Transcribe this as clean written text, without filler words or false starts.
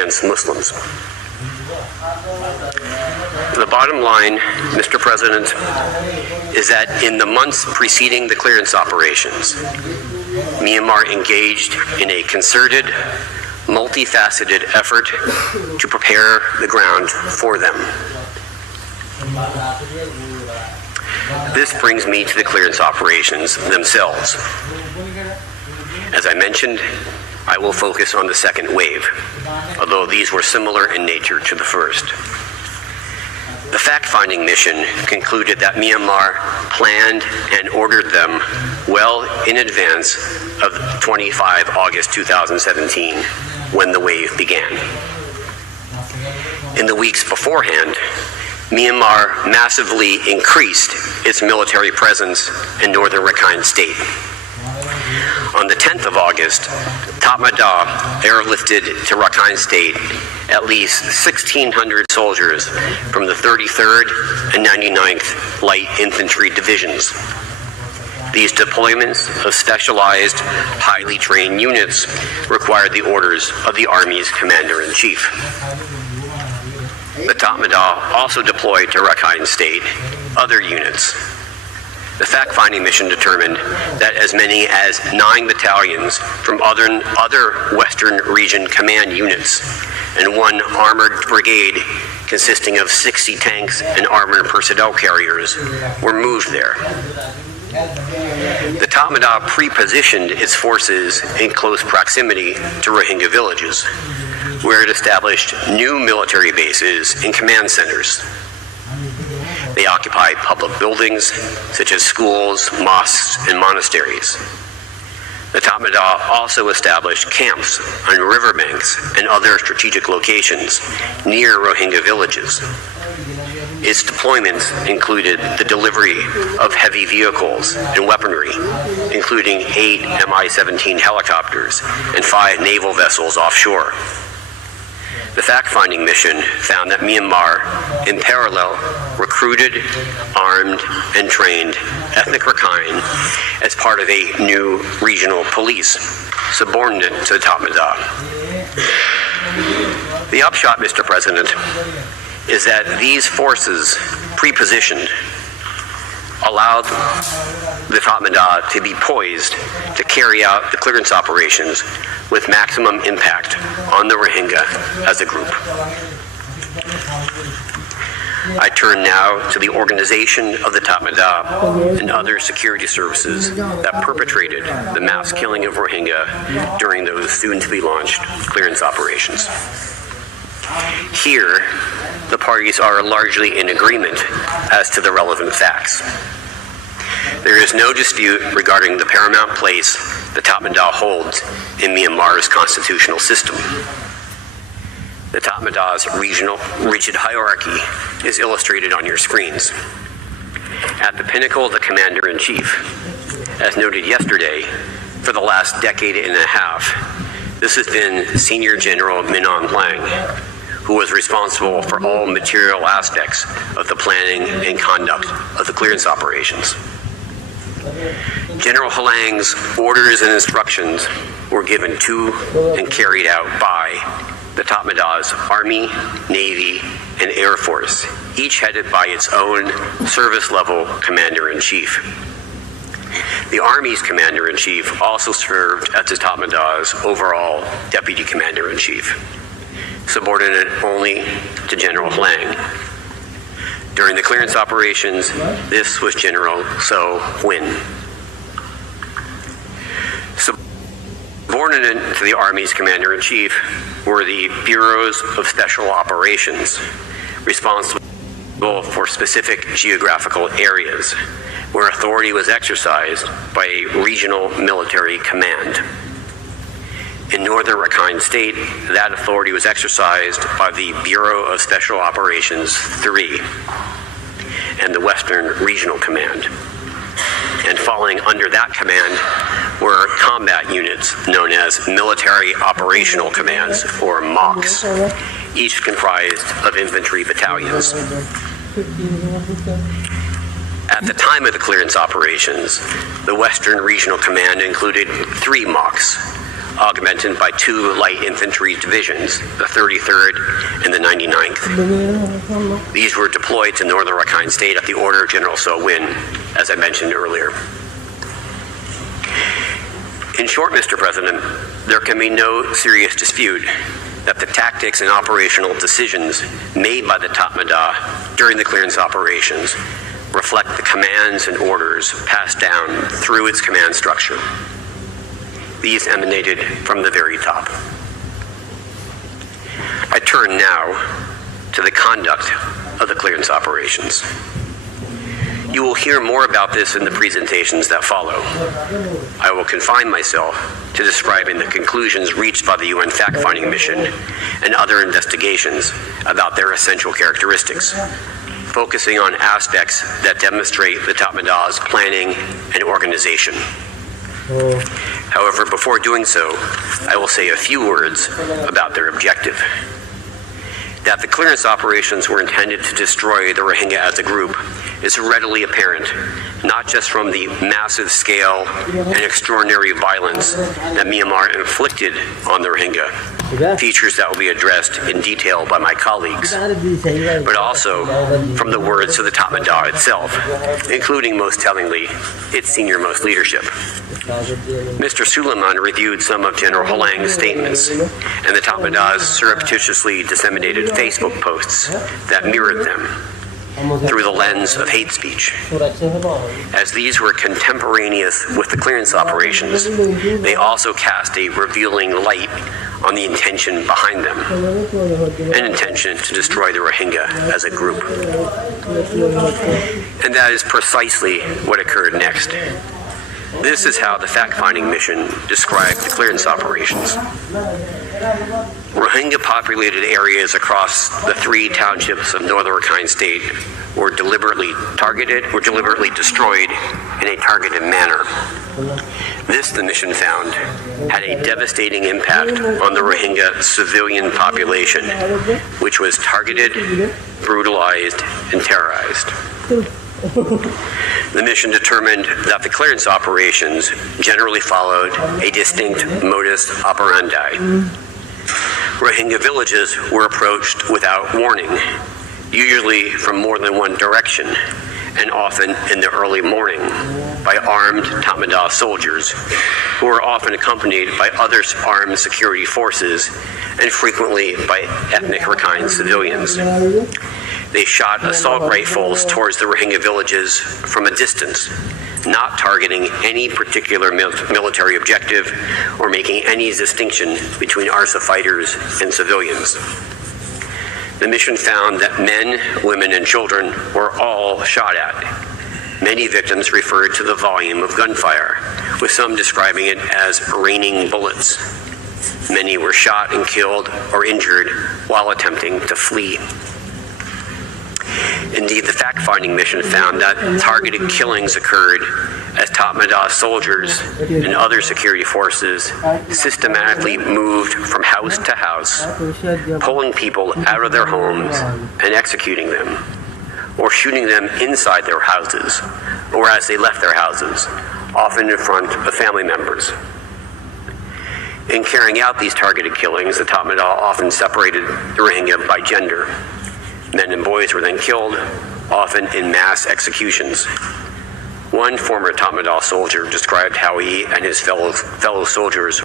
against Muslims. The bottom line, Mr. President, is that in the months preceding the clearance operations, Myanmar engaged in a concerted, multifaceted effort to prepare the ground for them. This brings me to the clearance operations themselves. As I mentioned, I will focus on the second wave, although these were similar in nature to the first. The fact-finding mission concluded that Myanmar planned and ordered them well in advance of 25 August 2017, when the wave began. In the weeks beforehand, Myanmar massively increased its military presence in northern Rakhine State. On the 10th of August, Tatmadaw airlifted to Rakhine State at least 1,600 soldiers from the 33rd and 99th Light Infantry Divisions. These deployments of specialized, highly trained units required the orders of the Army's Commander-in-Chief. The Tatmadaw also deployed to Rakhine State other units. The fact-finding mission determined that as many as 9 battalions from other Western Region Command units and 1 armored brigade consisting of 60 tanks and armored personnel carriers were moved there. The Tatmadaw pre-positioned its forces in close proximity to Rohingya villages, where it established new military bases and command centers. They occupied public buildings, such as schools, mosques, and monasteries. The Tatmadaw also established camps on riverbanks and other strategic locations near Rohingya villages. Its deployments included the delivery of heavy vehicles and weaponry, including 8 Mi-17 helicopters and 5 naval vessels offshore. The fact-finding mission found that Myanmar, in parallel, recruited, armed, and trained ethnic Rakhine as part of a new regional police, subordinate to the Tatmadaw. The upshot, Mr. President, is that these forces, pre-positioned, allowed the Tatmadaw to be poised to carry out the clearance operations with maximum impact on the Rohingya as a group. I turn now to the organization of the Tatmadaw and other security services that perpetrated the mass killing of Rohingya during those soon-to-be-launched clearance operations. Here, the parties are largely in agreement as to the relevant facts. There is no dispute regarding the paramount place the Tatmadaw holds in Myanmar's constitutional system. The Tatmadaw's rigid hierarchy is illustrated on your screens. At the pinnacle, the Commander-in-Chief. As noted yesterday, for the last decade and a half, this has been Senior General Min Aung Hlaing, who was responsible for all material aspects of the planning and conduct of the clearance operations. General Hlaing's orders and instructions were given to and carried out by the Tatmadaw's Army, Navy, and Air Force, each headed by its own service-level Commander-in-Chief. The Army's Commander-in-Chief also served as the Tatmadaw's overall Deputy Commander-in-Chief, subordinate only to General Hlaing. During the clearance operations, this was General So Win. Subordinate to the Army's Commander-in-Chief were the Bureaus of Special Operations, responsible for specific geographical areas, where authority was exercised by a regional military command. In northern Rakhine State, that authority was exercised by the Bureau of Special Operations 3 and the Western Regional Command. And falling under that command were combat units known as Military Operational Commands, or MOCs, each comprised of infantry battalions. At the time of the clearance operations, the Western Regional Command included 3 MOCs, augmented by 2 light infantry divisions, the 33rd and the 99th. These were deployed to northern Rakhine State at the order of General So Win, as I mentioned earlier. In short, Mr. President, there can be no serious dispute that the tactics and operational decisions made by the Tatmadaw during the clearance operations reflect the commands and orders passed down through its command structure. These emanated from the very top. I turn now to the conduct of the clearance operations. You will hear more about this in the presentations that follow. I will confine myself to describing the conclusions reached by the UN fact-finding mission and other investigations about their essential characteristics, focusing on aspects that demonstrate the Tatmadaw's planning and organization. However, before doing so, I will say a few words about their objective. That the clearance operations were intended to destroy the Rohingya as a group is readily apparent, not just from the massive scale and extraordinary violence that Myanmar inflicted on the Rohingya, features that will be addressed in detail by my colleagues, but also from the words of the Tatmadaw itself, including, most tellingly, its senior-most leadership. Mr. Suleiman reviewed some of General Holang's statements and the Tatmadaw's surreptitiously disseminated Facebook posts that mirrored them through the lens of hate speech. As these were contemporaneous with the clearance operations, they also cast a revealing light on the intention behind them, an intention to destroy the Rohingya as a group. And that is precisely what occurred next. This is how the fact-finding mission described the clearance operations. Rohingya-populated areas across the 3 townships of northern Rakhine State were deliberately targeted or deliberately destroyed in a targeted manner. This, the mission found, had a devastating impact on the Rohingya civilian population, which was targeted, brutalized, and terrorized. The mission determined that the clearance operations generally followed a distinct modus operandi. Rohingya villages were approached without warning, usually from more than one direction, and often in the early morning, by armed Tatmadaw soldiers, who were often accompanied by other armed security forces and frequently by ethnic Rakhine civilians. They shot assault rifles towards the Rohingya villages from a distance, not targeting any particular military objective or making any distinction between ARSA fighters and civilians. The mission found that men, women, and children were all shot at. Many victims referred to the volume of gunfire, with some describing it as raining bullets. Many were shot and killed or injured while attempting to flee. Indeed, the fact-finding mission found that targeted killings occurred as Tatmadaw soldiers and other security forces systematically moved from house to house, pulling people out of their homes and executing them, or shooting them inside their houses, or as they left their houses, often in front of family members. In carrying out these targeted killings, the Tatmadaw often separated the Rohingya by gender. Men and boys were then killed, often in mass executions. One former Tatmadaw soldier described how he and his fellow soldiers